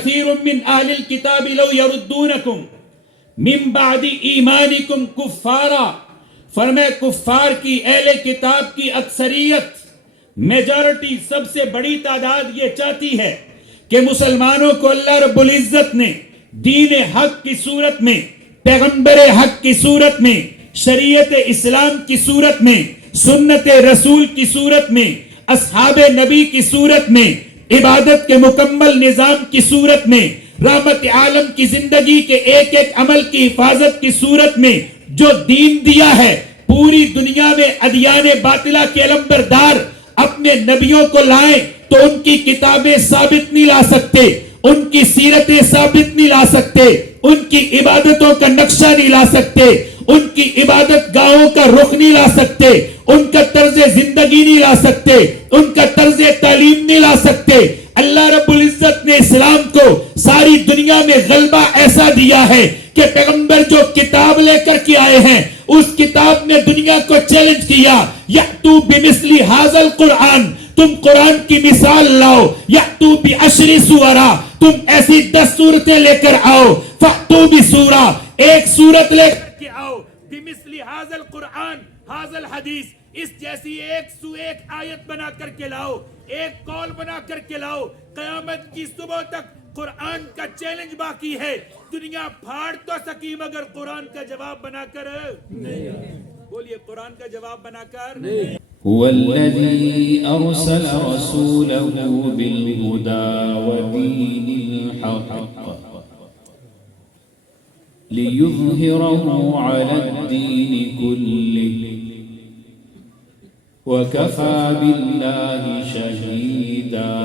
کثیر من اہل الکتاب لو یردونکم من بعد ایمانکم کفارا. فرمائے کفار کی، اہل کتاب کی اکثریت، میجارٹی، سب سے بڑی تعداد یہ چاہتی ہے کہ مسلمانوں کو اللہ رب العزت نے دین حق کی صورت میں، پیغمبر حق کی صورت میں، شریعت اسلام کی صورت میں، سنت رسول کی صورت میں، اصحاب نبی کی صورت میں، عبادت کے مکمل نظام کی صورت میں، رحمت عالم کی زندگی کے ایک ایک عمل کی حفاظت کی صورت میں جو دین دیا ہے، پوری دنیا میں ادیان باطلہ کے علمبردار اپنے نبیوں کو لائیں تو ان کی کتابیں ثابت نہیں لا سکتے، ان کی سیرتیں ثابت نہیں لا سکتے، ان کی عبادتوں کا نقشہ نہیں لا سکتے، ان کی عبادت گاہوں کا رخ نہیں لا سکتے، ان کا طرز زندگی نہیں لا سکتے، ان کا طرز تعلیم نہیں لا سکتے. اللہ رب العزت نے اسلام کو ساری دنیا میں غلبہ ایسا دیا ہے کہ پیغمبر جو کتاب لے کر کے آئے ہیں اس کتاب نے دنیا کو چیلنج کیا، یأتو بمثل ھذا القرآن، تم قرآن کی مثال لاؤ، یأتو بعشر سورہ، تم ایسی 10 صورتیں لے کر آؤ، فأتو بسورہ، ایک صورت لے کر کے آؤ، بمثل ھذا القرآن ھذا الحدیث، اس جیسی ایک آیت بنا کر کے لاؤ، ایک قول بنا کر کے لاؤ. قیامت کی صبح تک قرآن کا چیلنج باقی ہے. دنیا پھاڑ تو سکی مگر قرآن کا جواب بنا کر نہیں. بولیے قرآن کا جواب بنا کر نہیں. هو الذي أرسل رسوله بالهدى ودين الحق ليظهره على الدين كله وكفى بالله شهيدا.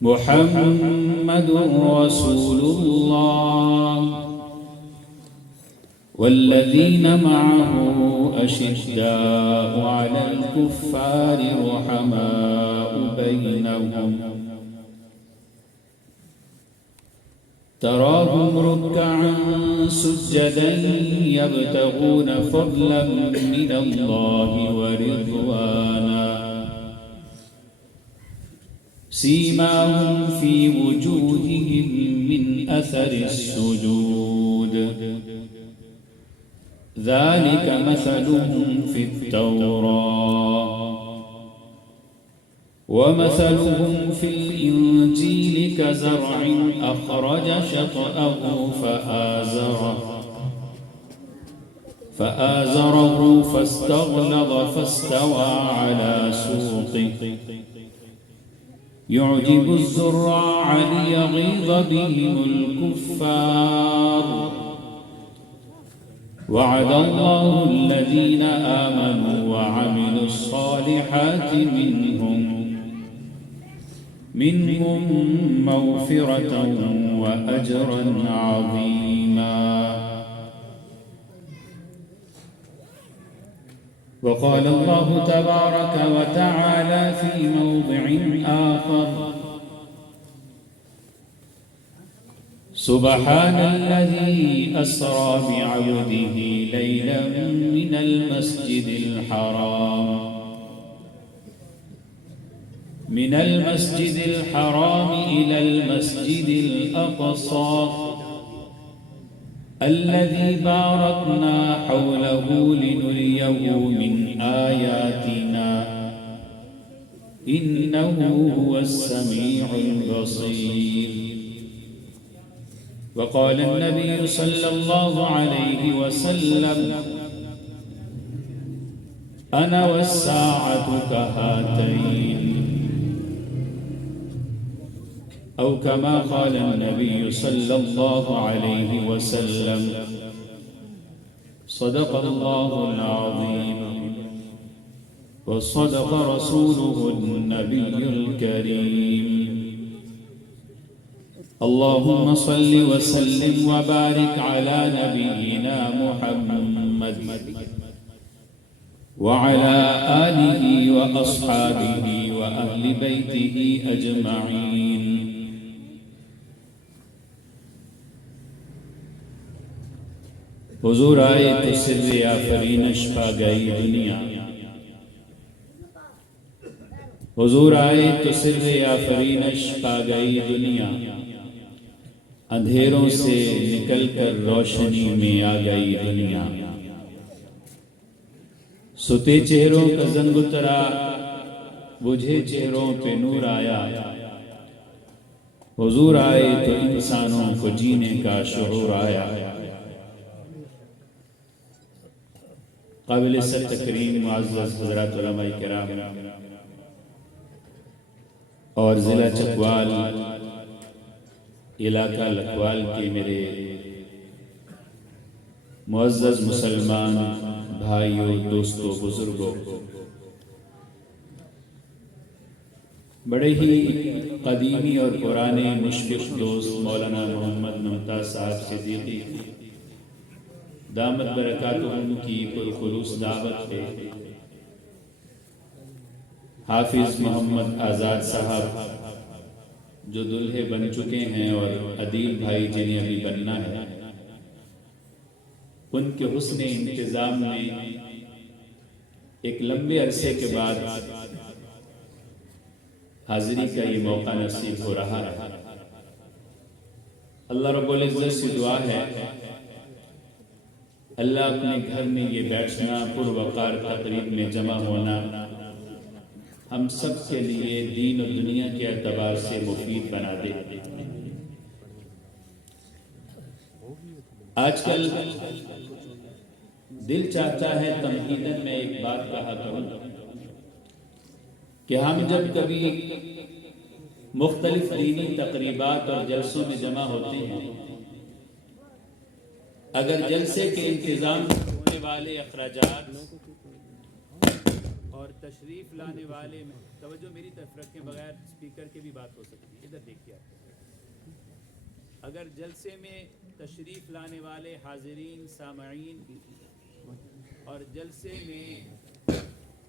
محمد رسول الله والذين معه أشداء على الكفار رحماء بينهم تراهم ركعا سجدا يبتغون فضلا من الله ورضوانا سيماهم في وجوههم من أثر السجود ذلك مثلهم في التوراة ومثلهم في الإنجيل كزرع أخرج شطأه فآزره فاستغلظ فاستوى على سوقه يعجب الزراع ليغيظ بهم الكفار. وعد الله الذين آمنوا وعملوا الصالحات منهم مغفرة وأجرا عظيما. وقال الله تبارك وتعالى في موضع آخر سبحان الذي أسرى بعبده ليلا من المسجد الحرام إلى المسجد الأقصى الذي باركنا حوله لنريه من آياتنا إنه هو السميع البصير. وقال النبي صلى الله عليه وسلم أنا والساعة كهاتين أو كما قال النبي صلى الله عليه وسلم. صدق الله العظيم وصدق رسوله النبي الكريم. اللهم صل وسلم وبارك على نبينا محمد وعلى آله وأصحابه وأهل بيته أجمعين. حضور آئے تو سر آفرینش پا گئی دنیا، حضور آئے تو سر آفرینش پا گئی دنیا، اندھیروں سے نکل کر روشنی میں آ گئی دنیا، ستے چہروں کا زنگ اترا، بجھے چہروں پہ نور آیا، حضور آئے تو انسانوں کو جینے کا شعور آیا۔ قابل تکریم معزز حضرات علماء کرام اور ضلع چکوال علاقہ لکھوال کے میرے معزز مسلمان بھائیوں، دوستوں، بزرگوں، بڑے ہی قدیمی اور پرانے مشفق دوست مولانا محمد ممتاز صاحب صدیقی دامت برکاتہم کی پرخلوص دعوت ہے، حافظ محمد آزاد صاحب جو دلہے بن چکے ہیں اور عدیل بھائی جنہیں ابھی بننا ہے، ان کے حسن انتظام میں ایک لمبے عرصے کے بعد حاضری کا یہ موقع نصیب ہو رہا ہے۔ اللہ رب العزت سے دعا ہے اللہ اپنے گھر میں یہ بیٹھنا، پروقار تقریب میں جمع ہونا ہم سب کے لیے دین اور دنیا کے اعتبار سے مفید بنا دے۔ آج کل دل چاہتا ہے تمہیداً میں ایک بات کہا کروں کہ ہم جب کبھی مختلف دینی تقریبات اور جلسوں میں جمع ہوتے ہیں، اگر جلسے کے انتظام ہونے والے اخراجات اور تشریف لانے والے میں توجہ میری طرف رکھیں، بغیر سپیکر کے بھی بات ہو سکتی ہے، ادھر دیکھیے آپ، اگر جلسے میں تشریف لانے والے حاضرین، سامعین اور جلسے میں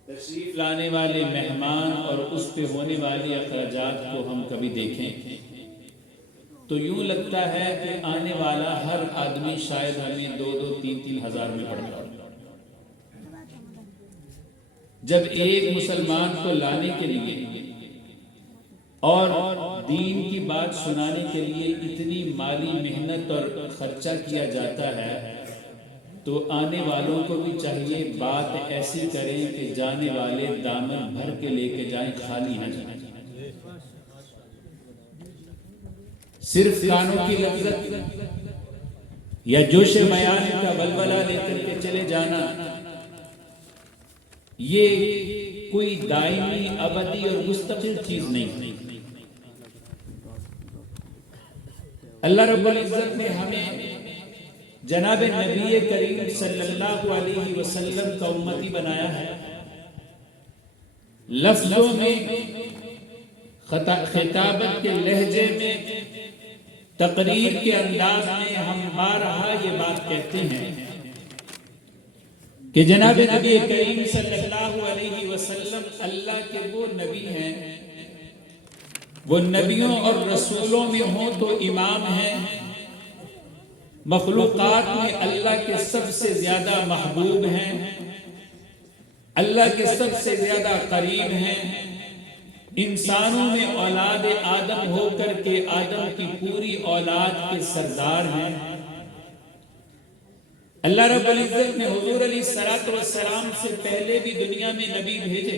تشریف لانے والے مہمان اور اس پہ ہونے والی اخراجات کو ہم کبھی دیکھیں تو یوں لگتا ہے کہ آنے والا ہر آدمی شاید ہمیں 2-2، 3-3 ہزار میں پڑتا ہے۔ جب ایک مسلمان کو لانے کے لیے اور دین کی بات سنانے کے لیے اتنی مالی محنت اور خرچہ کیا جاتا ہے تو آنے والوں کو بھی چاہیے بات ایسی کریں کہ جانے والے دامن بھر کے لے کے جائیں، خالی نہ جائیں۔ صرف کانوں کی لذت یا جوش بیان کا ولولہ لے کر کے چلے جانا، یہ کوئی دائمی، ابدی اور مستقل چیز نہیں۔ اللہ رب العزت نے ہمیں جناب نبی کریم صلی اللہ علیہ وسلم کا امتی بنایا ہے۔ لفظوں میں، خطابت کے لہجے میں، تقریر کے انداز میں ہم بارہا یہ بات کہتے ہیں کہ جناب نبی کریم صلی اللہ علیہ وسلم اللہ کے وہ نبی ہیں، وہ نبیوں اور رسولوں میں ہوں تو امام ہیں، مخلوقات میں اللہ کے سب سے زیادہ محبوب ہیں، اللہ کے سب سے زیادہ قریب ہیں، انسانوں میں اولاد آدم ہو کر کے آدم کی پوری اولاد کے سردار ہیں۔ اللہ رب العزت نے حضور علیہ السلام سے پہلے بھی دنیا میں نبی بھیجے،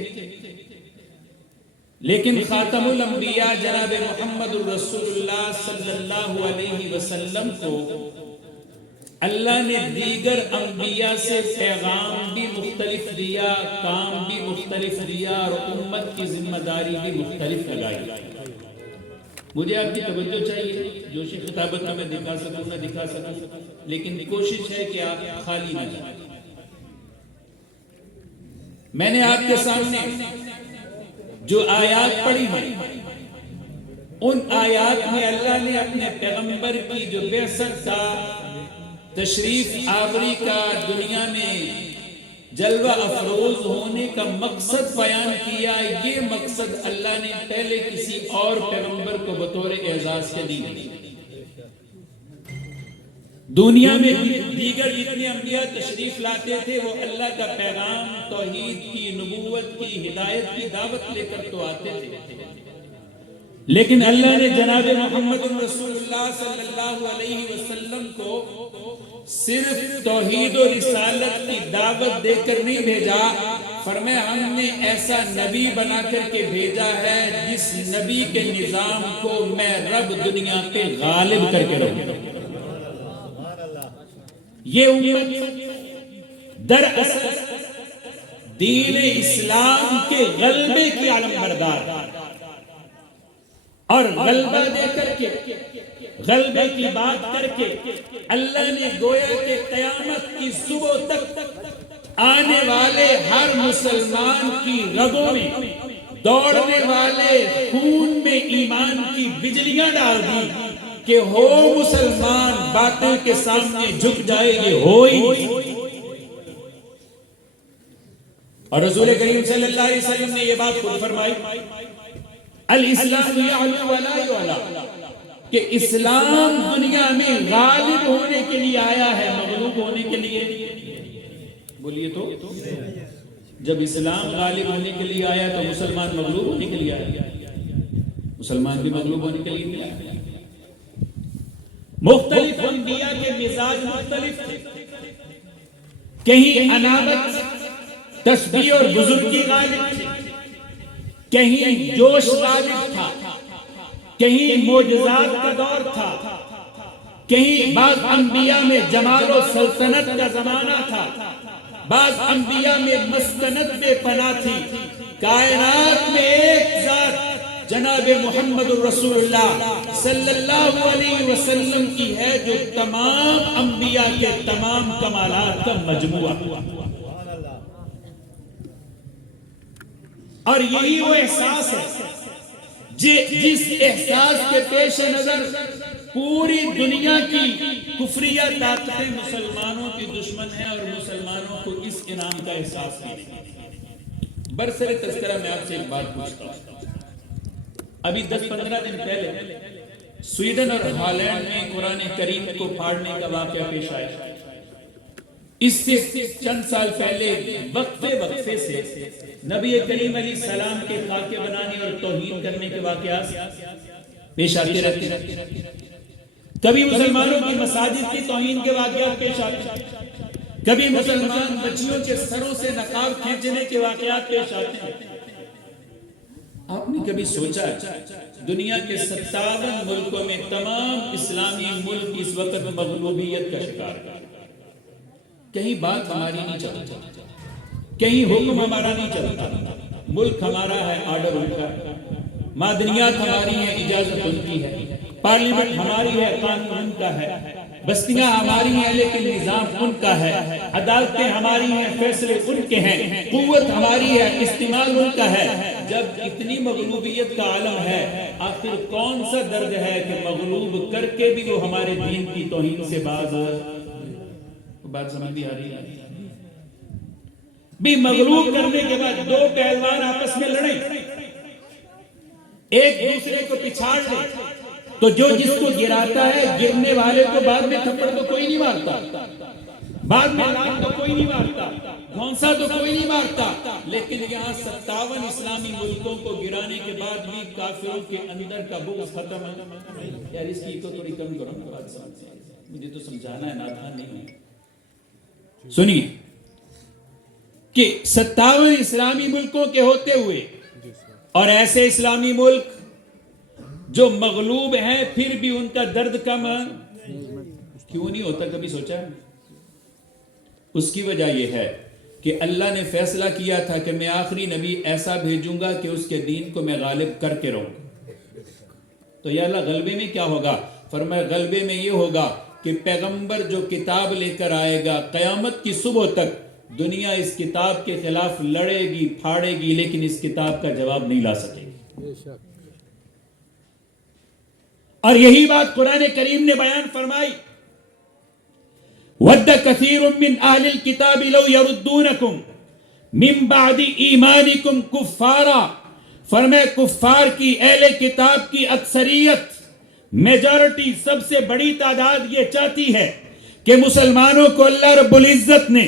لیکن خاتم الانبیاء جناب محمد الرسول اللہ صلی اللہ علیہ وسلم کو اللہ نے دیگر انبیاء سے پیغام بھی مختلف دیا، کام بھی مختلف دیا اور امت کی ذمہ داری بھی مختلف لگائی۔ مجھے آپ کی توجہ چاہیے، جوش خطابت میں دکھا سکوں نہ دکھا سکوں، لیکن کوشش ہے کہ آپ خالی نہ جائیں۔ میں نے آپ کے سامنے جو آیات پڑھی ہیں، ان آیات میں اللہ نے اپنے پیغمبر کی جو بعثت کا، تشریف آوری کا، دنیا میں جلوہ افروز ہونے کا مقصد بیان کیا۔ یہ مقصد اللہ نے پہلے کسی اور پیغمبر کو بطور اعزاز کے نہیں دیا۔ دنیا میں دیگر جتنے انبیاء تشریف لاتے تھے وہ اللہ کا پیغام، توحید کی، نبوت کی، ہدایت کی دعوت لے کر تو آتے تھے، لیکن اللہ نے جناب محمد رسول اللہ صلی اللہ علیہ وسلم کو صرف توحید و رسالت کی دعوت دے کر نہیں بھیجا، فرمایا ہم نے ایسا نبی بنا کر کے بھیجا ہے جس نبی کے نظام کو میں رب دنیا پہ غالب کر کے رہوں۔ یہ امت دراصل دین اسلام کے غلبے کی علم بردار اور غلبہ دے کر کے، غلبے کی بات کر کے اللہ نے گویا کہ قیامت کی صبح تک آنے والے ہر مسلمان کی رگوں میں دوڑنے والے خون میں ایمان کی بجلیاں ڈال دی کہ ہو مسلمان باطل کے سامنے جھک جائے، یہ ہو ہی نہیں۔ اور رسول کریم صلی اللہ علیہ وسلم نے یہ بات خود فرمائی، الاسلام یعلو ولا یعلا، کہ اسلام دنیا میں غالب ہونے کے لیے آیا ہے، مغلوب ہونے کے لیے۔ بولیے تو جب اسلام غالب ہونے کے لیے آیا تو مسلمان مغلوب ہونے کے لیے آیا؟ مسلمان بھی مغلوب ہونے کے لیے نہیں آیا۔ مختلف انبیاء کے مزاج مختلف تھے، کہیں انابت، تسبیح اور بزرگی غالب تھی، کہیں جوش غالب تھا، کہیں معجزات کا دور تھا، کہیں بعض انبیاء میں جمال و سلطنت کا زمانہ تھا، بعض انبیاء میں مسکنت بے پناہ تھی۔ کائنات میں ایک ذات جناب محمد الرسول اللہ صلی اللہ علیہ وسلم کی ہے جو تمام انبیاء کے تمام کمالات کا مجموعہ، اور یہی وہ احساس ہے جس احساس کے پیش نظر پوری دنیا کی کفریہ طاقتیں مسلمانوں کی دشمن ہیں اور مسلمانوں کو اس انعام کا احساس نہیں۔ برسر تذکرہ میں آپ سے ایک بات پوچھتا ہوں، ابھی 10-15 دن پہلے سویڈن اور ہالینڈ میں قرآن کریم کو پھاڑنے کا واقعہ پیش آیا۔ اس سے چند سال پہلے وقفے سے نبی کریم علیہ السلام کے خاکے بنانے اور توہین کرنے کے واقعات پیش آتے رہتے ہیں۔ کبھی مسلمانوں کی مساجد کی توہین کے واقعات پیش آتے ہیں، کبھی مسلمان بچیوں کے سروں سے نقاب کھینچنے کے واقعات پیش آتے ہیں۔ آپ نے کبھی سوچا دنیا کے 57 ملکوں میں تمام اسلامی ملک اس وقت مغلوبیت کا شکار ہے؟ کہیں بات ہماری نہیں چلتی، کہیں حکم ہمارا نہیں چلتا، ملک ہمارا ہے، آرڈر ان کا ہے، معدنیات ہماری ہیں، اجازت ان کی ہے، پارلیمنٹ ہماری ہے، قانون ان کا ہے، بستیاں ہماری ہیں لیکن نظام ان کا ہے، عدالتیں ہماری ہیں، فیصلے ان کے ہیں، قوت ہماری ہے، استعمال ان کا ہے۔ جب اتنی مغلوبیت کا عالم ہے، آخر کون سا درد ہے کہ مغلوب کر کے بھی وہ ہمارے دین کی توہین سے باز؟ بات سمجھ بھی آ رہی ہے؟ بھی مغلوب کرنے کے بعد دو پہلوان آپس میں لڑیں، ایک دوسرے کو پچھاڑ لیں، تو جو جس کو گراتا ہے گرنے والے کو بعد میں تھپڑ تو کوئی نہیں مارتا، بعد میں لات تو کوئی نہیں مارتا، گھونسا تو کوئی نہیں مارتا، لیکن یہاں 57 اسلامی ملکوں کو گرانے کے بعد بھی کافروں کے اندر کا بغض ختم ہے۔ یار اس کی تو تھوڑی کم کرو نا، بات سمجھیں، مجھے تو سمجھانا ہے، نادان نہیں ہے۔ سنیے کہ 57 اسلامی ملکوں کے ہوتے ہوئے اور ایسے اسلامی ملک جو مغلوب ہیں پھر بھی ان کا درد کم کیوں نہیں ہوتا؟ کبھی سوچا ہے؟ اس کی وجہ یہ ہے کہ اللہ نے فیصلہ کیا تھا کہ میں آخری نبی ایسا بھیجوں گا کہ اس کے دین کو میں غالب کر کے رہوں۔ تو یا اللہ غلبے میں کیا ہوگا؟ فرمایا غلبے میں یہ ہوگا کہ پیغمبر جو کتاب لے کر آئے گا قیامت کی صبح تک دنیا اس کتاب کے خلاف لڑے گی، پھاڑے گی، لیکن اس کتاب کا جواب نہیں لا سکے گی۔ اور یہی بات قرآن کریم نے بیان فرمائی، وَدَّ كَثِيرٌ مِّنْ أَهْلِ الْكِتَابِ لَوْ يَرُدُّونَكُمْ مِنْ بَعْدِ إِيمَانِكُمْ كُفَّارًا، فرمائے کفار کی، اہل کتاب کی اکثریت، میجورٹی، سب سے بڑی تعداد یہ چاہتی ہے کہ مسلمانوں کو اللہ رب العزت نے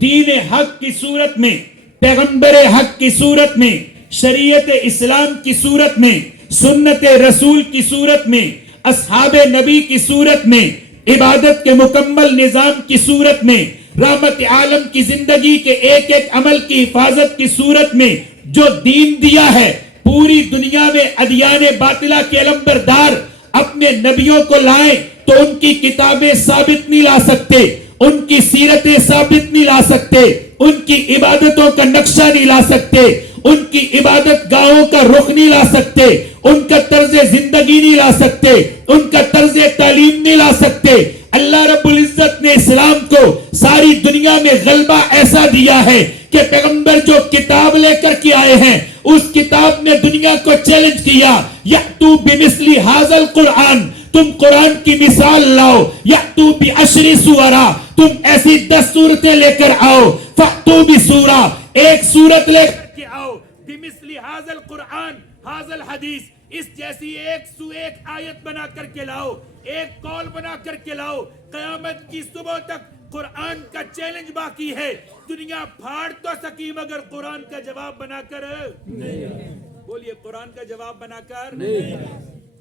دین حق کی صورت میں، پیغمبر حق کی صورت میں، شریعت اسلام کی صورت میں، سنت رسول کی صورت میں، اصحاب نبی کی صورت میں، عبادت کے مکمل نظام کی صورت میں، رحمت عالم کی زندگی کے ایک ایک عمل کی حفاظت کی صورت میں جو دین دیا ہے، پوری دنیا میں ادیان باطلہ کے علمبردار اپنے نبیوں کو لائیں تو ان کی کتابیں ثابت نہیں لا سکتے، ان کی سیرتیں ثابت نہیں لا سکتے، ان کی عبادتوں کا نقشہ نہیں لا سکتے، ان کی عبادت گاہوں کا رخ نہیں لا سکتے، ان کا طرز زندگی نہیں لا سکتے، ان کا طرز تعلیم نہیں لا سکتے۔ اللہ رب العزت نے اسلام کو ساری دنیا میں غلبہ ایسا دیا ہے کہ پیغمبر جو کتاب لے کر کے آئے ہیں اس کتاب نے دنیا کو چیلنج کیا، یأتو بمثل ھذا القرآن، تم قرآن کی مثال لاؤ، یأتو بعشر سورہ، تم ایسی 10 صورتیں لے کر آؤ، فأتو بسورہ، ایک صورت لے کر کے آؤ، بمثل ھذا القرآن ھذا الحدیث، اس جیسی ایک آیت بنا کر کے لاؤ، ایک قول بنا کر کے لاؤ۔ قیامت کی صبح تک قرآن کا چیلنج باقی ہے، دنیا پھاڑ تو سکی مگر قرآن کا جواب بنا کر نہیں۔ بولیے قرآن کا جواب بنا کر نہیں۔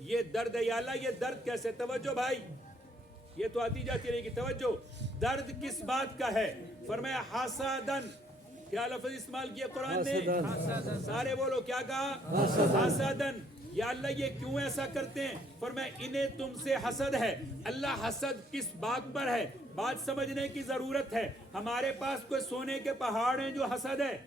یہ درد ہے یا اللہ، یہ درد کیسے؟ توجہ بھائی، یہ تو آتی جاتی رہے گی، توجہ۔ درد کس بات کا ہے؟ فرمایا حسدن، کیا لفظ استعمال کیا قرآن نے؟ سارے بولو کیا کہا؟ حسدن۔ یا اللہ یہ کیوں ایسا کرتے ہیں؟ فرمایا انہیں تم سے حسد ہے۔ اللہ حسد کس بات پر ہے؟ بات سمجھنے کی ضرورت ہے۔ ہمارے پاس کوئی سونے کے پہاڑ ہیں جو حسد ہے؟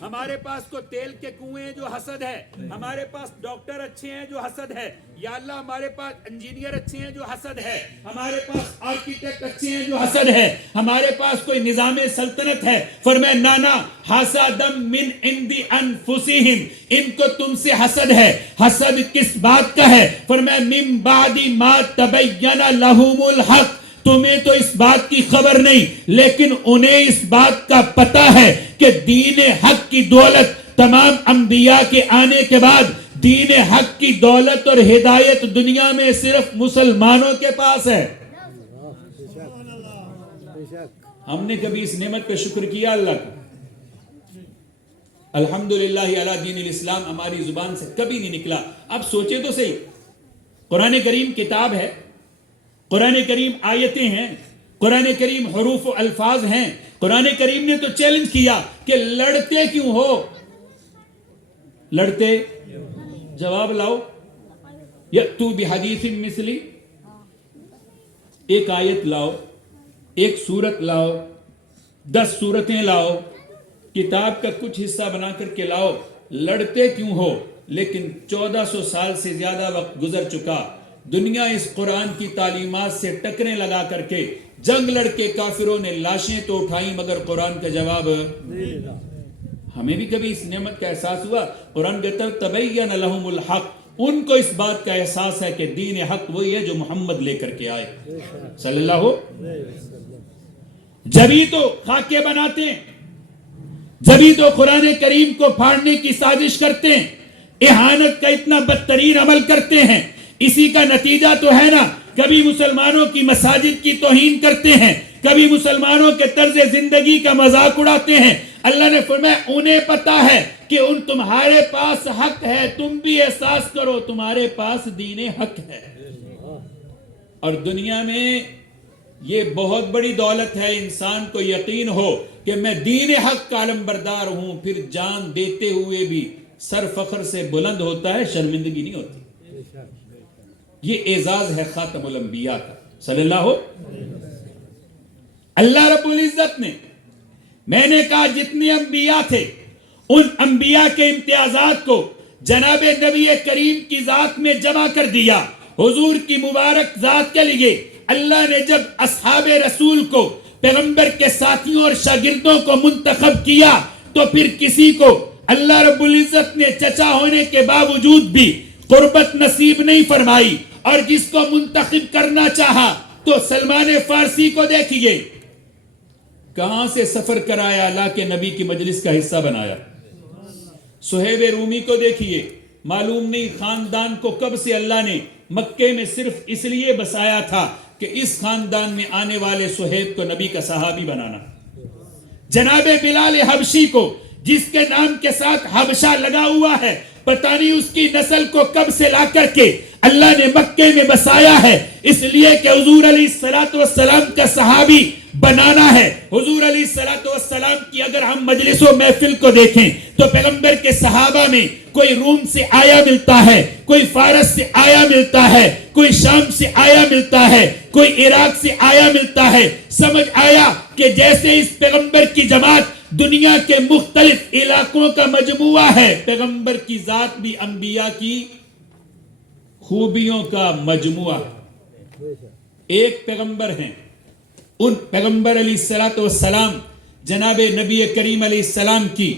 ہمارے پاس کو تیل کے کنویں جو حسد ہے، ہمارے پاس ڈاکٹر اچھے ہیں جو حسد ہے، یا اللہ ہمارے پاس انجینئر اچھے ہیں جو حسد ہے، ہمارے پاس آرکیٹیکٹ اچھے ہیں جو حسد ہے، ہمارے پاس کوئی نظام سلطنت ہے۔ فرمائے نانا حسدم من عند انفسہم، ان کو تم سے حسد ہے۔ حسد کس بات کا ہے؟ فرمائے من بعد ما تبین لہم الحق، تمہیں تو اس بات کی خبر نہیں لیکن انہیں اس بات کا پتہ ہے کہ دین حق کی دولت تمام انبیاء کے آنے کے بعد دین حق کی دولت اور ہدایت دنیا میں صرف مسلمانوں کے پاس ہے۔ ہم نے کبھی اس نعمت پہ شکر کیا اللہ کا؟ الحمدللہ علی دین الاسلام ہماری زبان سے کبھی نہیں نکلا۔ اب سوچے تو صحیح، قرآن کریم کتاب ہے، قرآن کریم آیتیں ہیں، قرآن کریم حروف و الفاظ ہیں، قرآن کریم نے تو چیلنج کیا کہ لڑتے کیوں ہو؟ لڑتے جواب لاؤ، یأتو بحدیث مثلی، ایک آیت لاؤ، ایک سورت لاؤ، 10 سورتیں لاؤ، کتاب کا کچھ حصہ بنا کر کے لاؤ، لڑتے کیوں ہو؟ لیکن 1400 سال سے زیادہ وقت گزر چکا، دنیا اس قرآن کی تعلیمات سے ٹکریں لگا کر کے جنگ لڑ کے کافروں نے لاشیں تو اٹھائیں مگر قرآن کا جواب۔ ہمیں بھی کبھی اس نعمت کا احساس ہوا؟ قرآن کہتا ہے تبین لہم الحق، ان کو اس بات کا احساس ہے کہ دین حق وہی ہے جو محمد لے کر کے آئے صلی اللہ علیہ وسلم۔ جبھی تو خاکے بناتے ہیں، جبھی تو قرآن کریم کو پھاڑنے کی سازش کرتے ہیں، اہانت کا اتنا بدترین عمل کرتے ہیں۔ اسی کا نتیجہ تو ہے نا، کبھی مسلمانوں کی مساجد کی توہین کرتے ہیں، کبھی مسلمانوں کے طرز زندگی کا مذاق اڑاتے ہیں۔ اللہ نے فرمایا انہیں پتا ہے کہ ان تمہارے پاس حق ہے، تم بھی احساس کرو تمہارے پاس دین حق ہے۔ اور دنیا میں یہ بہت بڑی دولت ہے، انسان کو یقین ہو کہ میں دین حق کا علمبردار ہوں، پھر جان دیتے ہوئے بھی سر فخر سے بلند ہوتا ہے، شرمندگی نہیں ہوتی۔ یہ اعزاز ہے خاتم الانبیاء کا صلی اللہ علیہ وسلم۔ اللہ رب العزت نے، میں نے کہا جتنے انبیاء تھے ان انبیاء کے امتیازات کو جناب نبی کریم کی ذات میں جمع کر دیا۔ حضور کی مبارک ذات کے لیے اللہ نے جب اصحاب رسول کو، پیغمبر کے ساتھیوں اور شاگردوں کو منتخب کیا تو پھر کسی کو اللہ رب العزت نے چچا ہونے کے باوجود بھی قربت نصیب نہیں فرمائی، اور جس کو منتخب کرنا چاہا تو سلمان فارسی کو دیکھیے کہاں سے سفر کرایا، اللہ کے نبی کی مجلس کا حصہ بنایا۔ صہیب رومی کو دیکھیے، معلوم نہیں خاندان کو کب سے اللہ نے مکے میں صرف اس لیے بسایا تھا کہ اس خاندان میں آنے والے صہیب کو نبی کا صحابی بنانا. جناب بلال حبشی کو جس کے نام کے ساتھ حبشہ لگا ہوا ہے, پتہ نہیں اس کی نسل کو کب سے لا کر کے اللہ نے مکے میں بسایا ہے, اس لیے کہ حضور علیہ الصلوۃ والسلام کا صحابی بنانا ہے. حضور علیہ الصلوۃ والسلام کی اگر ہم مجلس و محفل کو دیکھیں تو پیغمبر کے صحابہ میں کوئی روم سے آیا ملتا ہے, کوئی فارس سے آیا ملتا ہے, کوئی شام سے آیا ملتا ہے, کوئی عراق سے آیا ملتا ہے. سمجھ آیا کہ جیسے اس پیغمبر کی جماعت دنیا کے مختلف علاقوں کا مجموعہ ہے, پیغمبر کی ذات بھی انبیاء کی خوبیوں کا مجموعہ. ایک پیغمبر ہیں, ان پیغمبر علیہ الصلوۃ والسلام جناب نبی کریم علیہ السلام کی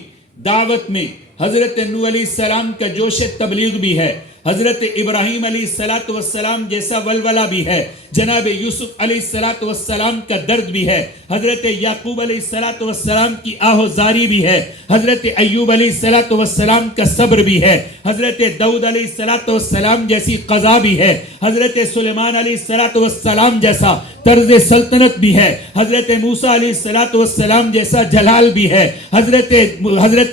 دعوت میں حضرت نوح علیہ السلام کا جوش تبلیغ بھی ہے, حضرت ابراہیم علیہ الصلوۃ والسلام جیسا ولولہ بھی ہے, جناب یوسف علیہ الصلوۃ والسلام کا درد بھی ہے, حضرت یعقوب علیہ الصلوۃ والسلام کی آہوزاری بھی ہے, حضرت ایوب علیہ الصلوۃ والسلام کا صبر بھی ہے, حضرت داؤد علیہ الصلوۃ والسلام جیسی قضا بھی ہے, حضرت سلیمان علیہ الصلوۃ والسلام جیسا طرز سلطنت بھی ہے, حضرت موسیٰ علیہ الصلوۃ والسلام جیسا جلال بھی ہے, حضرت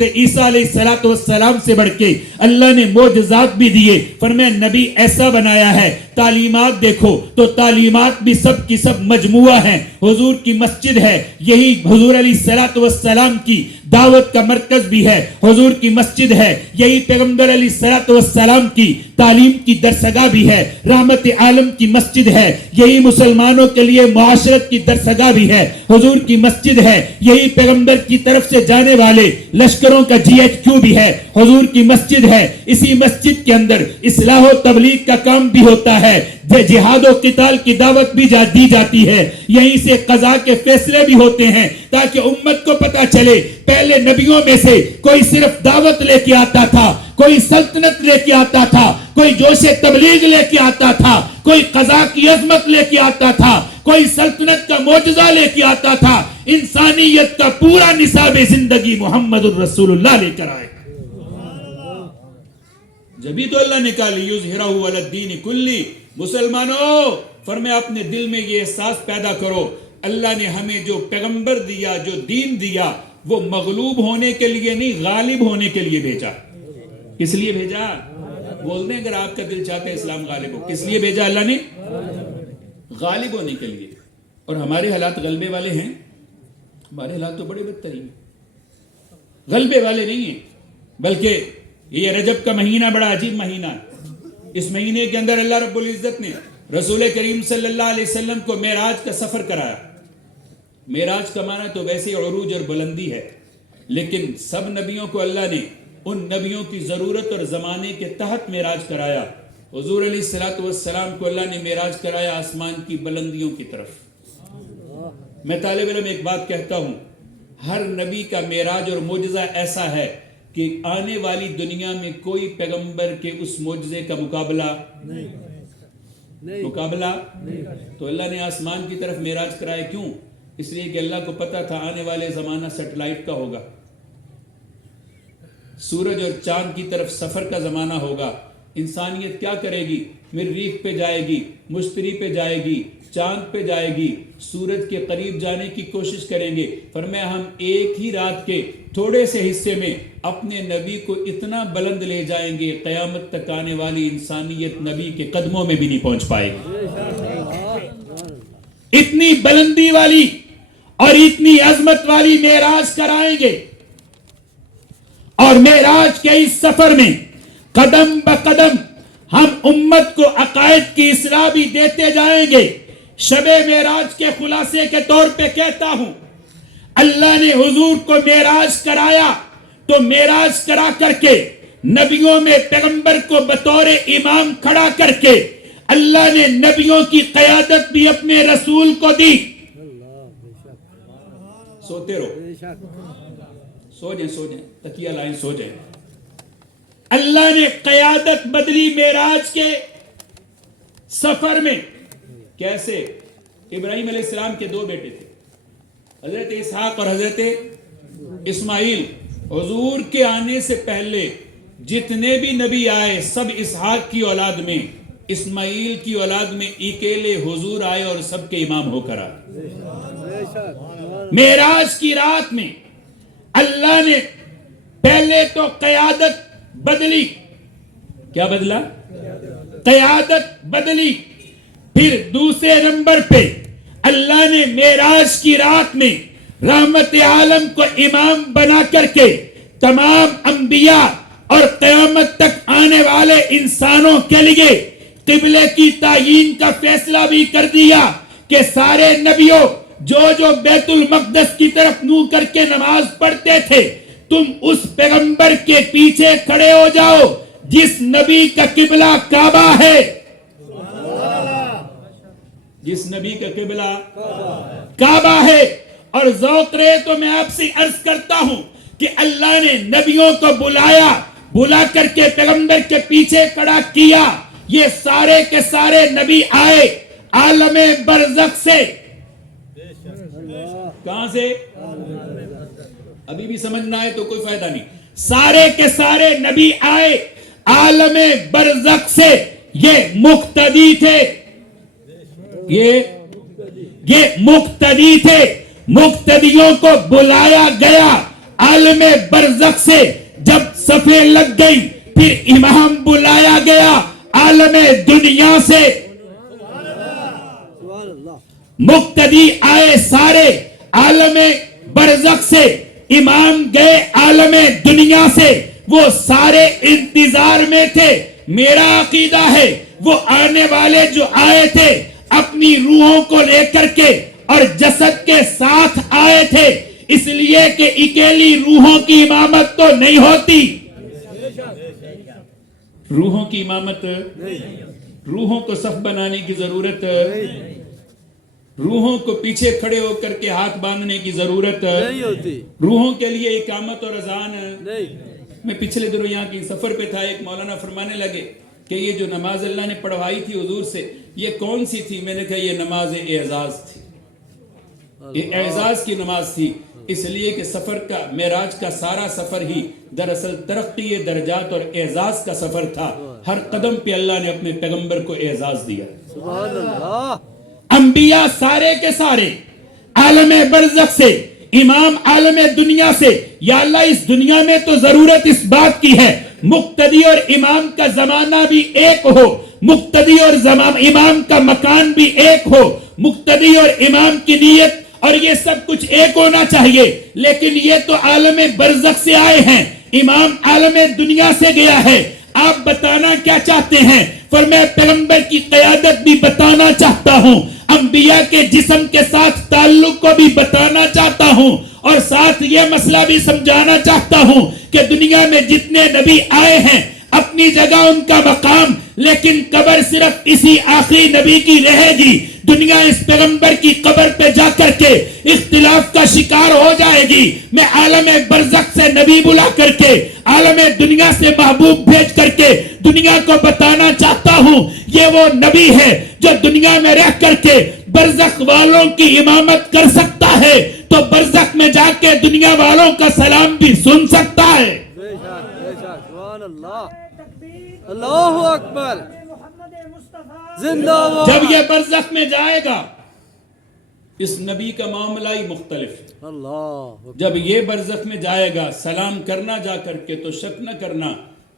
عیسیٰ علیہ الصلوۃ والسلام سے بڑھ کے اللہ نے معجزات بھی دیے. فرمایا نبی ایسا بنایا ہے. تعلیمات دیکھو تو تعلیمات بھی سب کی سب مجموعہ ہیں. حضور کی مسجد ہے, یہی حضور علیہ الصلوۃ والسلام کی دعوت کا مرکز بھی ہے. حضور کی مسجد ہے, یہی پیغمبر علیہ الصلوۃ والسلام کی تعلیم کی درسگاہ بھی ہے. رحمت عالم کی مسجد ہے, یہی مسلمانوں کے لیے معاشرت کی درسگاہ بھی ہے. حضور کی مسجد ہے, یہی پیغمبر کی طرف سے جانے والے لشکروں کا GHQ بھی ہے. حضور کی مسجد ہے, اسی مسجد کے اندر اصلاح و تبلیغ کا کام بھی ہوتا ہے, جہاد و قتال کی دعوت بھی دی جاتی ہے. یہیں سے قضاء کے فیصلے بھی ہوتے ہیں تاکہ امت کو پتا چلے پہلے نبیوں میں سے کوئی صرف دعوت لے کے آتا تھا, کوئی سلطنت لے کے آتا تھا, کوئی جوش تبلیغ لے کے آتا تھا, کوئی قضاء کی عظمت لے کے آتا تھا, کوئی سلطنت کا معجزہ لے کے آتا تھا. انسانیت کا پورا نصاب زندگی محمد الرسول اللہ لے کر آئے. جبھی تو اللہ نے کہا لیظہرہ علی الدین کلی. مسلمانوں فرمایا اپنے دل میں یہ احساس پیدا کرو, اللہ نے ہمیں جو پیغمبر دیا, جو دین دیا, وہ مغلوب ہونے کے لیے نہیں, غالب ہونے کے لیے بھیجا. کس لیے بھیجا؟ بول دیں اگر آپ کا دل چاہتا ہے اسلام غالب ہو. کس لیے بھیجا اللہ نے؟ غالب ہونے کے لیے. اور ہمارے حالات غلبے والے ہیں؟ ہمارے حالات تو بڑے بدترین ہیں, غلبے والے نہیں ہیں. بلکہ یہ رجب کا مہینہ بڑا عجیب مہینہ ہے. اس مہینے کے اندر اللہ رب العزت نے رسول کریم صلی اللہ علیہ وسلم کو معراج کا سفر کرایا. معراج کا معنی تو ویسے عروج اور بلندی ہے, لیکن سب نبیوں کو اللہ نے ان نبیوں کی ضرورت اور زمانے کے تحت معراج کرایا. حضور علیہ الصلوۃ والسلام کو اللہ نے معراج کرایا آسمان کی بلندیوں کی طرف. میں طالب علم ایک بات کہتا ہوں, ہر نبی کا معراج اور معجزہ ایسا ہے کہ آنے والی دنیا میں کوئی پیغمبر کے اس معجزے کا مقابلہ تو اللہ نے آسمان کی طرف معراج کرایا. کیوں؟ اس لیے کہ اللہ کو پتا تھا آنے والے زمانہ سیٹلائٹ کا ہوگا, سورج اور چاند کی طرف سفر کا زمانہ ہوگا. انسانیت کیا کرے گی؟ مریخ پہ جائے گی, مشتری پہ جائے گی, چاند پہ جائے گی, سورج کے قریب جانے کی کوشش کریں گے. فرمایا ہم ایک ہی رات کے تھوڑے سے حصے میں اپنے نبی کو اتنا بلند لے جائیں گے, قیامت تک آنے والی انسانیت نبی کے قدموں میں بھی نہیں پہنچ پائے گی. اتنی بلندی والی اور اتنی عظمت والی معراج کرائیں گے. اور معراج کے اس سفر میں قدم بقدم ہم امت کو عقائد کی اصلاح بھی دیتے جائیں گے. شب معراج کے خلاصے کے طور پہ کہتا ہوں, اللہ نے حضور کو معراج کرایا تو معراج کرا کر کے نبیوں میں پیغمبر کو بطور امام کھڑا کر کے اللہ نے نبیوں کی قیادت بھی اپنے رسول کو دی. سوتے رہو, سو جائیں, تکیہ لائیں, سو جائیں. اللہ نے قیادت بدلی معراج کے سفر میں. کیسے؟ ابراہیم علیہ السلام کے 2 بیٹے تھے, حضرت اسحاق اور حضرت اسماعیل. حضور کے آنے سے پہلے جتنے بھی نبی آئے سب اسحاق کی اولاد میں اسماعیل کی اولاد میں اکیلے حضور آئے اور سب کے امام ہو کر آئے. معراج کی رات میں اللہ نے پہلے تو قیادت بدلی. کیا بدلا؟ قیادت بدلی. پھر دوسرے نمبر پہ اللہ نے معراج کی رات میں رحمت عالم کو امام بنا کر کے تمام انبیاء اور قیامت تک آنے والے انسانوں کے لیے قبلے کی تعیین کا فیصلہ بھی کر دیا کہ سارے نبیوں جو بیت المقدس کی طرف منہ کر کے نماز پڑھتے تھے تم اس پیغمبر کے پیچھے کھڑے ہو جاؤ جس نبی کا قبلہ کعبہ ہے. جس نبی کا قبلہ کعبہ ہے. اور ذوق رہے تو میں آپ سے عرض کرتا ہوں کہ اللہ نے نبیوں کو بلا کر کے پیغمبر کے پیچھے کھڑا کیا. یہ سارے کے سارے نبی آئے عالم برزخ سے. کہاں سے؟ ابھی بھی سمجھنا ہے تو کوئی فائدہ نہیں. سارے کے سارے نبی آئے عالم برزخ سے. یہ مقتدی تھے. یہ مقتدی تھے. مقتدیوں کو بلایا گیا عالم برزخ سے. جب صفیں لگ گئی پھر امام بلایا گیا عالم دنیا سے. مقتدی آئے سارے عالم برزخ سے. امام گئے عالم دنیا سے. وہ سارے انتظار میں تھے. میرا عقیدہ ہے وہ آنے والے جو آئے تھے اپنی روحوں کو لے کر کے اور جسد کے ساتھ آئے تھے. اس لیے کہ اکیلی روحوں کی امامت تو نہیں ہوتی. روحوں کی امامت، روحوں کو صف بنانے کی ضرورت، روحوں کو پیچھے کھڑے ہو کر کے ہاتھ باندھنے کی ضرورت نہیں ہوتی. روحوں کے لیے اقامت اور اذان نہیں. میں پچھلے دنوں یہاں کی سفر پہ تھا. ایک مولانا فرمانے لگے کہ یہ جو نماز اللہ نے پڑھوائی تھی حضور سے یہ کون سی تھی؟ میں نے کہا یہ نماز اعزاز تھی. یہ اعزاز کی نماز تھی. اس لیے کہ سفر کا معراج کا سارا سفر ہی دراصل ترقی درجات اور اعزاز کا سفر تھا. ہر قدم پہ اللہ نے اپنے پیغمبر کو اعزاز دیا. سبحان اللہ. انبیاء سارے کے سارے عالم برزخ سے، امام عالم دنیا سے. یا اللہ اس دنیا میں تو ضرورت اس بات کی ہے مقتدی اور امام کا زمانہ بھی ایک ہو، مقتدی اور امام کا مکان بھی ایک ہو، مقتدی اور امام کی نیت اور یہ سب کچھ ایک ہونا چاہیے. لیکن یہ تو عالم برزخ سے آئے ہیں، امام عالم دنیا سے گیا ہے. آپ بتانا کیا چاہتے ہیں؟ فرمایا پیغمبر کی قیادت بھی بتانا چاہتا ہوں، انبیاء کے جسم کے ساتھ تعلق کو بھی بتانا چاہتا ہوں، اور ساتھ یہ مسئلہ بھی سمجھانا چاہتا ہوں کہ دنیا میں جتنے نبی آئے ہیں اپنی جگہ ان کا مقام، لیکن قبر صرف اسی آخری نبی کی رہے گی. دنیا اس پیغمبر کی قبر پہ جا کر کے اختلاف کا شکار ہو جائے گی. میں عالم برزخ سے نبی بلا کر کے عالم دنیا سے محبوب بھیج کر کے دنیا کو بتانا چاہتا ہوں یہ وہ نبی ہے جو دنیا میں رہ کر کے برزخ والوں کی امامت کر سکتا ہے تو برزخ میں جا کے دنیا والوں کا سلام بھی سن سکتا ہے. اللہ اکبر. جب یہ برزخ میں جائے گا اس نبی کا معاملہ ہی مختلف ہے. جب یہ برزخ میں جائے گا سلام کرنا جا کر کے تو شک نہ کرنا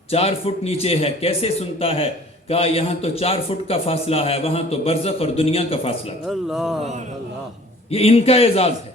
4 فٹ نیچے ہے. کیسے سنتا ہے؟ کہا یہاں تو 4 فٹ کا فاصلہ ہے، وہاں تو برزخ اور دنیا کا فاصلہ ہے. یہ ان کا اعزاز ہے.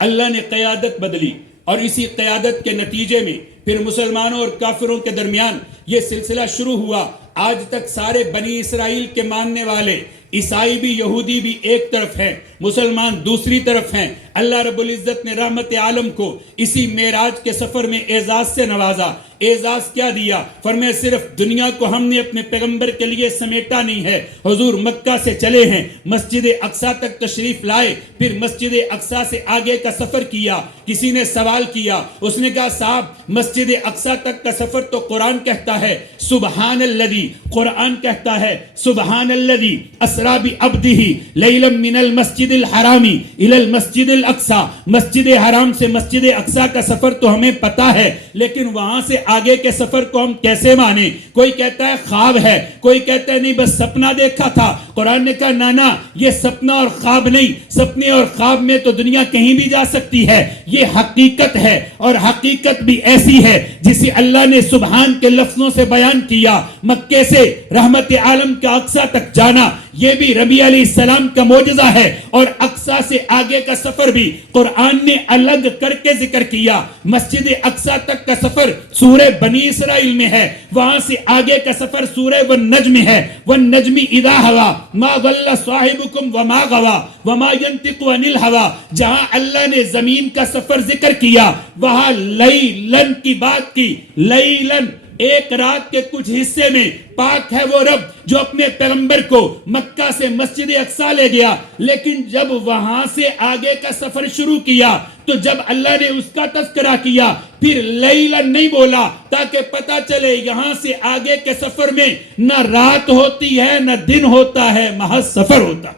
اللہ نے قیادت بدلی اور اسی قیادت کے نتیجے میں پھر مسلمانوں اور کافروں کے درمیان یہ سلسلہ شروع ہوا. آج تک سارے بنی اسرائیل کے ماننے والے عیسائی بھی یہودی بھی ایک طرف ہیں، مسلمان دوسری طرف ہیں. اللہ رب العزت نے رحمت عالم کو اسی معراج کے سفر میں اعزاز سے نوازا. اعزاز کیا دیا؟ فرمایا صرف دنیا کو ہم نے اپنے پیغمبر کے لیے سمیٹا نہیں ہے. حضور مکہ سے چلے ہیں، مسجد اقصیٰ تک تشریف لائے، پھر مسجد اقصیٰ سے آگے کا سفر کیا. کسی نے سوال کیا، اس نے کہا صاحب مسجد اقصیٰ تک کا سفر تو قرآن کہتا ہے سبحان الذی، قرآن کہتا ہے سبحان الذی اسریٰ بعبدہ لیلا من المسجد الحرام الی المسجد اقصا, مسجد حرام سے مسجد اقصا کا سفر تو ہمیں پتا ہے, لیکن وہاں سے آگے کے سفر کو ہم کیسے مانیں؟ کوئی کہتا ہے خواب ہے, کوئی کہتا ہے نہیں بس سپنا دیکھا تھا. قرآن نے کہا نانا, یہ سپنا اور خواب نہیں, سپنے اور خواب میں تو دنیا کہیں بھی جا سکتی ہے, یہ حقیقت ہے, اور حقیقت بھی ایسی ہے جسے اللہ نے سبحان کے لفظوں سے بیان کیا. مکے سے رحمت عالم کا اقصا تک جانا یہ بھی ربیع علیہ السلام کا معجزہ ہے, اور اقصا سے آگے کا سفر بھی قرآن نے الگ کر کے ذکر کیا. مسجد اقصا تک کا سفر سورہ بنی اسرائیل میں ہے, وہاں سے آگے کا سفر سورہ والنجم ہے. والنجم اذا ہوا ما ضل صاحبکم وما غوا وما ينطق عن الهوى. جہاں اللہ نے زمین کا سفر ذکر کیا وہاں لیلن کی بات کی. لیلن ایک رات کے کچھ حصے میں پاک ہے وہ رب جو اپنے پیغمبر کو مکہ سے مسجد اقصا لے گیا, لیکن جب وہاں سے آگے کا سفر شروع کیا تو جب اللہ نے اس کا تذکرہ کیا پھر لیلن نہیں بولا, تاکہ پتا چلے یہاں سے آگے کے سفر میں نہ رات ہوتی ہے نہ دن ہوتا ہے, محض سفر ہوتا.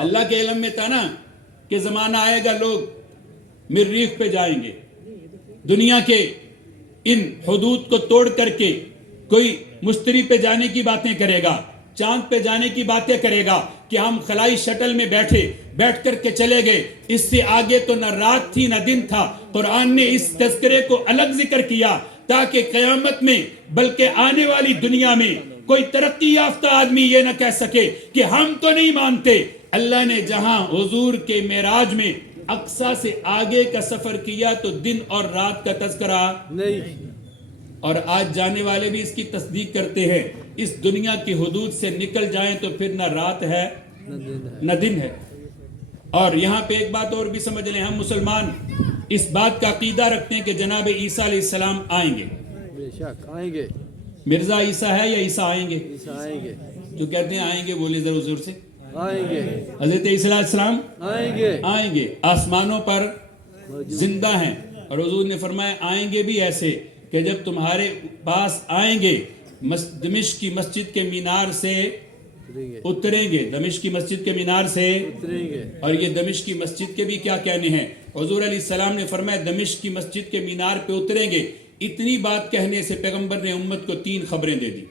اللہ کے علم میں تھا نا کہ زمانہ آئے گا لوگ مریخ پہ جائیں گے, دنیا کے ان حدود کو توڑ کر کے کوئی مشتری پہ جانے کی باتیں کرے گا, چاند پہ جانے کی باتیں کرے گا کہ ہم خلائی شٹل میں بیٹھ کر کے چلے گئے. اس سے آگے تو نہ رات تھی نہ دن تھا. قرآن نے اس تذکرے کو الگ ذکر کیا تاکہ قیامت میں بلکہ آنے والی دنیا میں کوئی ترقی یافتہ آدمی یہ نہ کہہ سکے کہ ہم تو نہیں مانتے. اللہ نے جہاں حضور کے معراج میں اقصا سے آگے کا سفر کیا تو دن اور رات کا تذکرہ نہیں, اور آج جانے والے بھی اس کی تصدیق کرتے ہیں. اس دنیا کی حدود سے نکل جائیں تو پھر نہ رات ہے نہ دن ہے. اور یہاں پہ ایک بات اور بھی سمجھ لیں, ہم مسلمان اس بات کا عقیدہ رکھتے ہیں کہ جناب عیسیٰ علیہ السلام آئیں گے. بے شک آئیں گے. مرزا عیسیٰ ہے یا عیسیٰ آئیں گے؟ جو کہتے ہیں آئیں گے بولے ذرا حضور سے. آئیں گے. حضرت عیسیٰ علیہ السلام آئیں گے, آسمانوں پر زندہ ہیں, اور حضور نے فرمایا آئیں گے بھی ایسے کہ جب تمہارے پاس آئیں گے دمشق کی مسجد کے مینار سے اتریں گے, دمشق کی مسجد کے مینار سے اتریں گے. اور یہ دمشق کی مسجد کے بھی کیا کہنے ہیں. حضور علیہ السلام نے فرمایا دمشق کی مسجد کے مینار پہ اتریں گے. اتنی بات کہنے سے پیغمبر نے امت کو 3 خبریں دے دی.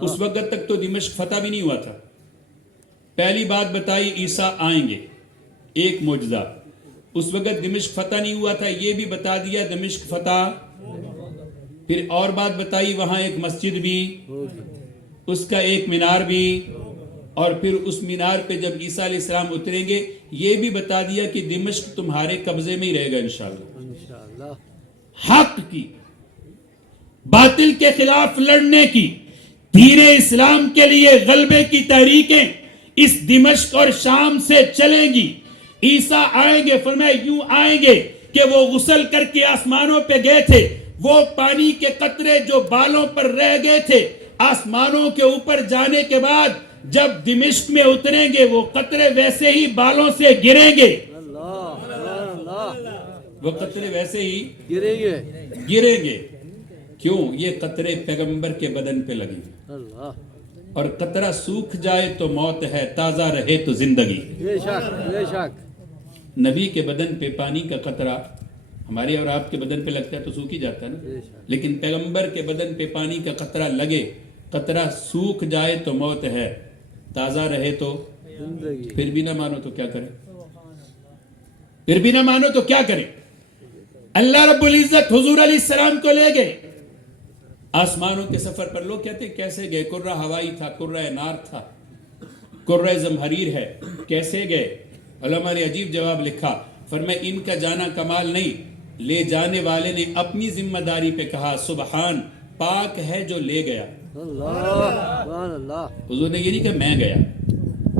اس وقت تک تو دمشق فتح بھی نہیں ہوا تھا. پہلی بات بتائی عیسیٰ آئیں گے, ایک معجزہ. اس وقت دمشق فتح نہیں ہوا تھا, یہ بھی بتا دیا دمشق فتح. پھر اور بات بتائی وہاں ایک مسجد بھی, اس کا ایک مینار بھی, اور پھر اس مینار پہ جب عیسیٰ علیہ السلام اتریں گے یہ بھی بتا دیا کہ دمشق تمہارے قبضے میں ہی رہے گا انشاءاللہ. حق کی باطل کے خلاف لڑنے کی, دین اسلام کے لیے غلبے کی تحریکیں اس دمشق اور شام سے چلیں گی. عیسیٰ آئیں گے, فرمایا یوں آئیں گے کہ وہ غسل کر کے آسمانوں پہ گئے تھے, وہ پانی کے قطرے جو بالوں پر رہ گئے تھے آسمانوں کے اوپر جانے کے بعد جب دمشق میں اتریں گے وہ قطرے ویسے ہی بالوں سے گریں گے. وہ قطرے ویسے ہی گریں گے. کیوں؟ یہ قطرے پیغمبر کے بدن پہ لگیں گے, اور قطرہ سوکھ جائے تو موت ہے, تازہ رہے تو زندگی. بے شک نبی کے بدن پہ پانی کا قطرہ ہمارے اور آپ کے بدن پہ لگتا ہے تو سوکھ ہی جاتا ہے نا, لیکن پیغمبر کے بدن پہ پانی کا قطرہ لگے, قطرہ سوکھ جائے تو موت ہے, تازہ رہے تو پھر بھی نہ مانو تو کیا کریں, پھر بھی نہ مانو تو کیا کریں. اللہ رب العزت حضور علیہ السلام کو لے گئے آسمانوں کے سفر پر. لوگ کہتے ہیں کیسے گئے, کرہ ہوائی تھا, کرہ نار تھا, کرہ زمہریر ہے, کیسے گئے؟ علماء نے عجیب جواب لکھا, فرمایا ان کا جانا کمال نہیں, لے جانے والے نے اپنی ذمہ داری پہ کہا سبحان, پاک ہے جو لے گیا. حضور نے یہ نہیں کہا میں گیا,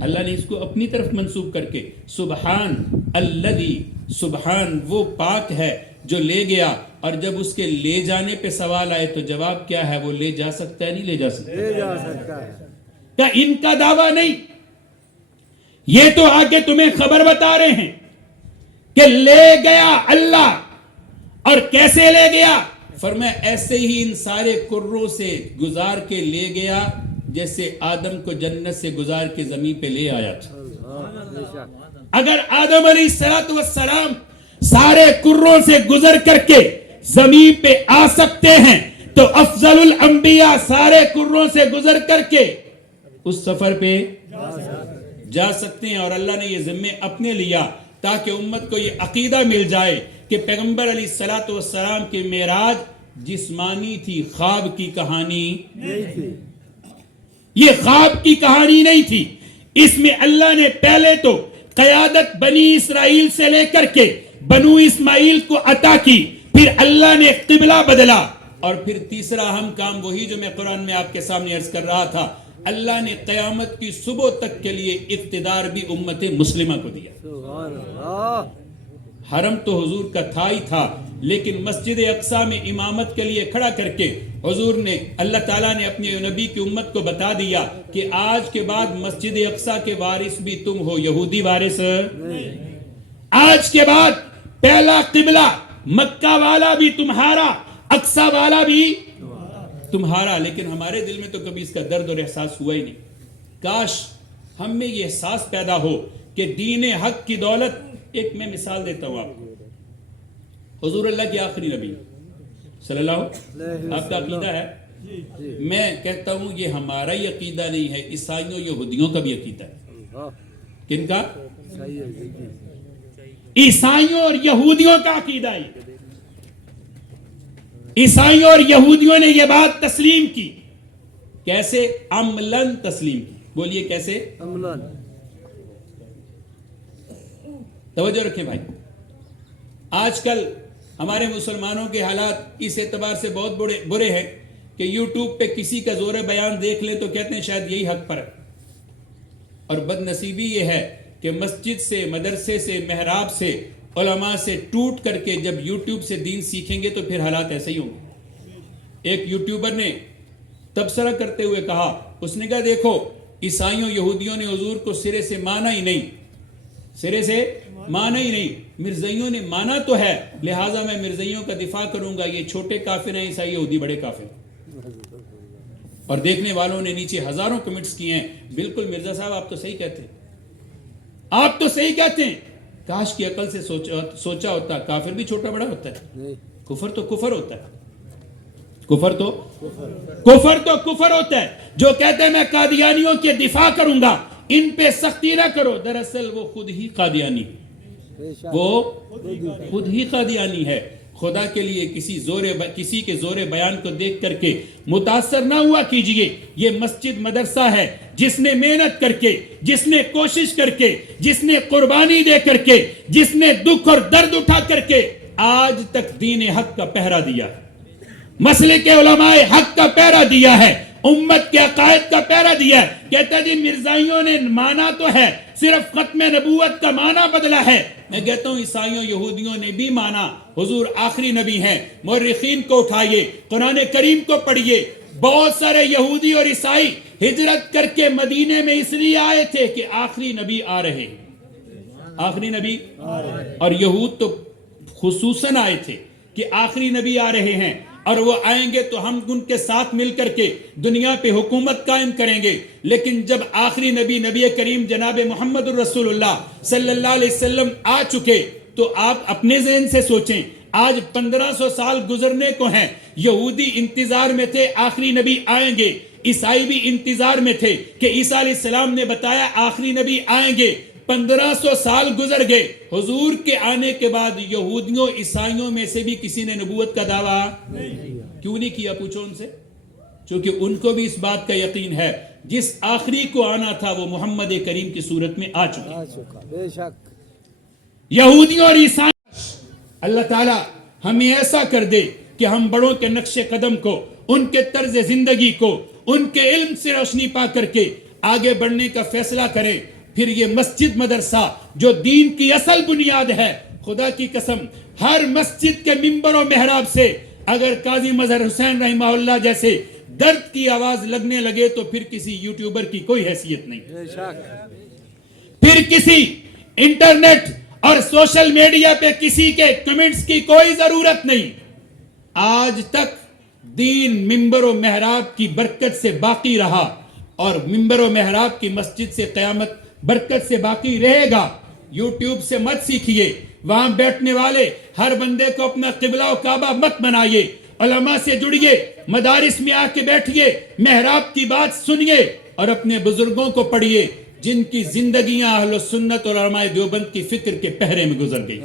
اللہ نے اس کو اپنی طرف منسوب کر کے سبحان الذی, سبحان وہ پاک ہے جو لے گیا. اور جب اس کے لے جانے پہ سوال آئے تو جواب کیا ہے, وہ لے جا سکتا ہے نہیں لے جا سکتا, لے جا سکتا ہے. کیا ان کا دعویٰ نہیں, یہ تو آگے تمہیں خبر بتا رہے ہیں کہ لے گیا اللہ. اور کیسے لے گیا؟ فرمایا ایسے ہی ان سارے کروں سے گزار کے لے گیا جیسے آدم کو جنت سے گزار کے زمین پہ لے آیا تھا. اگر آدم علیہ السلام سارے کروں سے گزر کر کے زمین پہ آ سکتے ہیں تو افضل الانبیاء سارے کروں سے گزر کر کے اس سفر پہ جا سکتے ہیں. اور اللہ نے یہ ذمہ اپنے لیا تاکہ امت کو یہ عقیدہ مل جائے کہ پیغمبر علیہ السلام کی معراج جسمانی تھی، خواب کی کہانی نہیں تھی. یہ خواب کی کہانی نہیں تھی. اس میں اللہ نے پہلے تو قیادت بنی اسرائیل سے لے کر کے بنو اسماعیل کو عطا کی، پھر اللہ نے قبلہ بدلا، اور پھر تیسرا اہم کام وہی جو میں قرآن میں آپ کے سامنے عرض کر رہا تھا، اللہ نے قیامت کی صبح تک کے لیے اقتدار بھی امت مسلمہ کو دیا. سبحان اللہ. حرم تو حضور کا تھا ہی تھا، لیکن مسجد اقصی میں امامت کے لیے کھڑا کر کے حضور نے، اللہ تعالیٰ نے اپنے نبی کی امت کو بتا دیا کہ آج کے بعد مسجد اقصی کے وارث بھی تم ہو، یہودی وارث. آج کے بعد پہلا قبلہ مکہ والا بھی تمہارا، اقصی والا بھی تمہارا. لیکن ہمارے دل میں تو کبھی اس کا درد اور احساس ہوا ہی نہیں. کاش ہم میں یہ احساس پیدا ہو کہ دین حق کی دولت، ایک میں مثال دیتا ہوں آپ کو. حضور اللہ کے آخری نبی صلی اللہ، آپ کا عقیدہ ہے، میں کہتا ہوں یہ ہمارا ہی عقیدہ نہیں ہے، عیسائیوں یہودیوں کا بھی عقیدہ ہے. کن کا؟ عیسائیوں اور یہودیوں کا عقیدہ ہے. عیسائیوں اور یہودیوں نے یہ بات تسلیم کی. کیسے؟ عملاً تسلیم کی. بولیے کیسے؟ عملاً. توجہ رکھیں بھائی. آج کل ہمارے مسلمانوں کے حالات اس اعتبار سے بہت برے ہیں کہ یوٹیوب پہ کسی کا زور بیان دیکھ لیں تو کہتے ہیں شاید یہی حق پر ہے. اور بد نصیبی یہ ہے کہ مسجد سے، مدرسے سے، محراب سے، علماء سے ٹوٹ کر کے جب یوٹیوب سے دین سیکھیں گے تو پھر حالات ایسے ہی ہوں گے. ایک یوٹیوبر نے تبصرہ کرتے ہوئے کہا، اس نے کہا دیکھو عیسائیوں یہودیوں نے حضور کو سرے سے مانا ہی نہیں، سرے سے مانا ہی نہیں. مرزائیوں نے مانا تو ہے، لہٰذا میں مرزائیوں کا دفاع کروں گا، یہ چھوٹے کافر ہیں، عیسائی یہودی بڑے کافر ہیں. اور دیکھنے والوں نے نیچے ہزاروں کمنٹس کیے ہیں، بالکل مرزا صاحب آپ تو صحیح کہتے ہیں، آپ تو صحیح کہتے ہیں. کاش کی عقل سے سوچا ہوتا کافر بھی چھوٹا بڑا ہوتا ہے. کفر تو کفر ہوتا ہے، کفر تو کفر ہوتا ہے. جو کہتے ہیں میں قادیانیوں کے دفاع کروں گا، ان پہ سختی نہ کرو، دراصل وہ خود ہی قادیانی، وہ خود ہی قادیانی ہے. خدا کے لیے کسی کے زور بیان کو دیکھ کر کے متاثر نہ ہوا کیجئے. یہ مسجد مدرسہ ہے، جس نے محنت کر کے، جس نے کوشش کر کے، جس نے قربانی دے کر کے، جس نے دکھ اور درد اٹھا کر کے آج تک دین حق کا پہرا دیا ہے، مسلک علماء حق کا پہرا دیا ہے، امت کے عقائد کا پہرا دیا ہے. کہتا جی مرزائیوں نے مانا تو ہے، صرف ختم نبوت کا معنی بدلا ہے. میں کہتا ہوں عیسائیوں یہودیوں نے بھی مانا، حضور آخری نبی ہیں. مورخین کو اٹھائیے، قرآن کریم کو پڑھیے. بہت سارے یہودی اور عیسائی ہجرت کر کے مدینے میں اس لیے آئے تھے کہ آخری نبی آ رہے ہیں، آخری نبی. اور یہود تو خصوصاً آئے تھے کہ آخری نبی آ رہے ہیں اور وہ آئیں گے تو ہم ان کے ساتھ مل کر کے دنیا پہ حکومت قائم کریں گے. لیکن جب آخری نبی کریم جناب محمد الرسول اللہ صلی اللہ علیہ وسلم آ چکے تو آپ اپنے ذہن سے سوچیں، آج 1500 سال گزرنے کو ہیں. یہودی انتظار میں تھے آخری نبی آئیں گے، عیسائی بھی انتظار میں تھے کہ عیسیٰ علیہ السلام نے بتایا آخری نبی آئیں گے. 1500 سال گزر گئے. حضور کے آنے کے بعد یہودیوں عیسائیوں میں سے بھی کسی نے نبوت کا دعویٰ کیوں نہیں کیا؟ پوچھو ان سے. چونکہ ان کو بھی اس بات کا یقین ہے جس آخری کو آنا تھا وہ محمد کریم کی صورت میں آ چکا. بے شک یہودیوں اور عیسائی، اللہ تعالی ہمیں ایسا کر دے کہ ہم بڑوں کے نقش قدم کو، ان کے طرز زندگی کو، ان کے علم سے روشنی پا کر کے آگے بڑھنے کا فیصلہ کریں. پھر یہ مسجد مدرسہ جو دین کی اصل بنیاد ہے، خدا کی قسم ہر مسجد کے ممبر و محراب سے اگر قاضی مظہر حسین رحمہ اللہ جیسے درد کی آواز لگنے لگے تو پھر کسی یوٹیوبر کی کوئی حیثیت نہیں، پھر کسی انٹرنیٹ اور سوشل میڈیا پہ کسی کے کمنٹس کی کوئی ضرورت نہیں. آج تک دین ممبر و محراب کی برکت سے باقی رہا اور ممبر و محراب کی مسجد سے قیامت برکت سے باقی رہے گا. یوٹیوب سے مت سیکھیے, وہاں بیٹھنے والے ہر بندے کو اپنا قبلہ و کعبہ مت بنائیے. علماء سے جڑیے, مدارس میں آ کے بیٹھیے, محراب کی بات سنیے اور اپنے بزرگوں کو پڑھیے جن کی زندگیاں اہل سنت اور علماء دیوبند کی فکر کے پہرے میں گزر گئی.